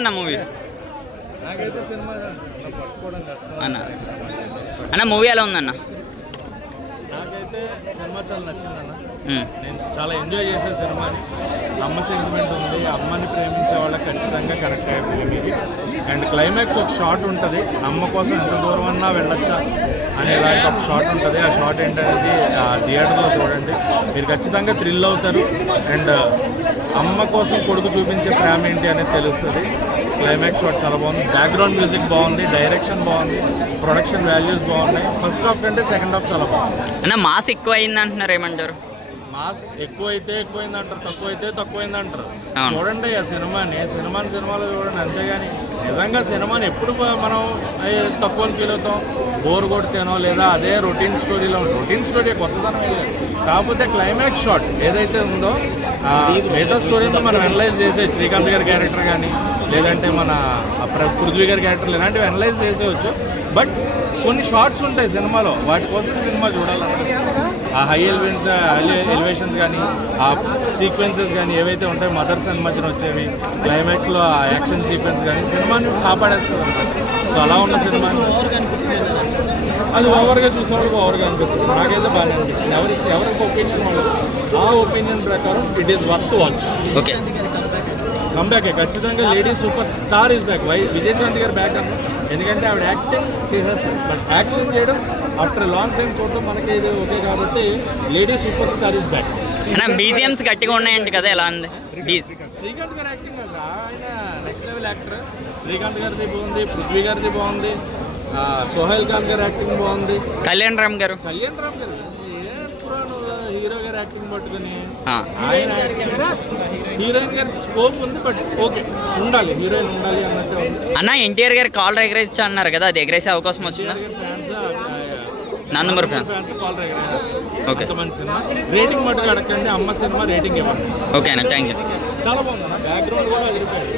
అన్న మూవీ నాకైతే సినిమా పట్టుకోవడం కష్టం అన్న అన్న మూవీ ఎలా ఉందన్న? నాకైతే సినిమా చాలా నచ్చిందన్న. నేను చాలా ఎంజాయ్ చేసే సినిమాని. అమ్మ సెంటిమెంట్ ఉంది, అమ్మని ప్రేమించే వాళ్ళకి ఖచ్చితంగా కరెక్ట్ అయ్యే ఫిలిం ఇది. అండ్ క్లైమాక్స్ ఒక షాట్ ఉంటుంది, అమ్మ కోసం ఎంత దూరం అన్నా వెళ్ళొచ్చా అనేలాంటి ఒక షాట్ ఉంటుంది. ఆ షాట్ ఏంటనేది థియేటర్లో చూడండి, మీరు ఖచ్చితంగా థ్రిల్ అవుతారు. అండ్ అమ్మ కోసం కొడుకు చూపించే ప్రేమ ఏంటి అనేది తెలుస్తుంది. క్లైమాక్స్ షాట్ చాలా బాగుంది, బ్యాక్గ్రౌండ్ మ్యూజిక్ బాగుంది, డైరెక్షన్ బాగుంది, ప్రొడక్షన్ వాల్యూస్ బాగున్నాయి. ఫస్ట్ హాఫ్ కంటే సెకండ్ హాఫ్ చాలా బాగుంది. అన్న మాస్ ఎక్కువ అయింది అంటున్నారు, ఏమంటారు? మాస్ ఎక్కువైతే ఎక్కువైంది అంటారు, తక్కువైతే తక్కువైంది అంటారు. చూడండి ఆ సినిమాలో చూడండి, అంతేగాని నిజంగా సినిమాని ఎప్పుడు మనం తక్కువ ఫీల్ అవుతాం, బోర్ కొడితేనో లేదా అదే రొటీన్ స్టోరీ కొత్తదనం లేదు. కాకపోతే క్లైమాక్స్ షాట్ ఏదైతే ఉందో మిగతా స్టోరీతో మనం అనలైజ్ చేసే శ్రీకాంత్ గారి క్యారెక్టర్ కానీ లేదంటే మన పృథ్వీ గారి క్యారెక్టర్లు ఇలాంటివి అనలైజ్ చేసేవచ్చు. బట్ కొన్ని షార్ట్స్ ఉంటాయి సినిమాలో, వాటి కోసం సినిమా చూడాలనిపిస్తుంది. ఆ హై ఎలివేషన్స్ కానీ ఆ సీక్వెన్సెస్ కానీ ఏవైతే ఉంటాయో మదర్స్ అండ్ మధ్యన వచ్చేవి, క్లైమాక్స్లో ఆ యాక్షన్ సీక్వెన్స్ కానీ సినిమాని కాపాడేస్తుంది అనమాట. సో అలా ఉన్న సినిమా అది ఓవర్గా చూసే వాళ్ళకి ఓవర్గా అనిపిస్తుంది. నాకైతే బాగానే అనిపిస్తుంది. ఎవరికి ఒపీనియన్ వాళ్ళు ఆ ఒపీనియన్ ప్రకారం it is worth watch. Okay, comeback ఖచ్చితంగా lady super star is back. Vijayashanti garu back అన్న, ఎందుకంటే ఆవిడ యాక్టింగ్ చేసేస్తారు, బట్ యాక్షన్ చేయడం ఆఫ్టర్ లాంగ్ టైం చూడటం మనకి ఇది ఓకే. కాబట్టి lady super star is back. BGMs గట్టిగా ఉన్నాయంట కదా, ఎలా ఉంది? శ్రీకాంత్ గారు యాక్టింగ్ ఆయన నెక్స్ట్ లెవెల్ యాక్టర్. శ్రీకాంత్ గారిది బాగుంది, పృథ్వీ గారిది బాగుంది, సోహెల్ ఖాన్ గారి యాక్టింగ్ బాగుంది, కళ్యాణ్ రామ్ గారు హీరో గారి యాక్టింగ్ పట్టుకుని ఆయన హీరోయిన్ గారి స్కోప్ ఉంది, బట్ ఓకే ఉండాలి, హీరోయిన్ ఉండాలి అన్నట్టు అన్న. ఎన్టీఆర్ గారు కాలర్ ఎగరేసి అన్నారు కదా, అది ఎగరేసే అవకాశం వచ్చిందా? నందమూరి ఫ్యాన్స్ కాల్ ఓకే, మంచి సినిమా. రేటింగ్ మటుకు అడగండి, అమ్మ సినిమా రేటింగ్ ఇవ్వండి. ఓకే అన్న, థ్యాంక్ యూ. చాలా బాగుంది, బ్యాక్గ్రౌండ్ కూడా అదిరిపోయింది.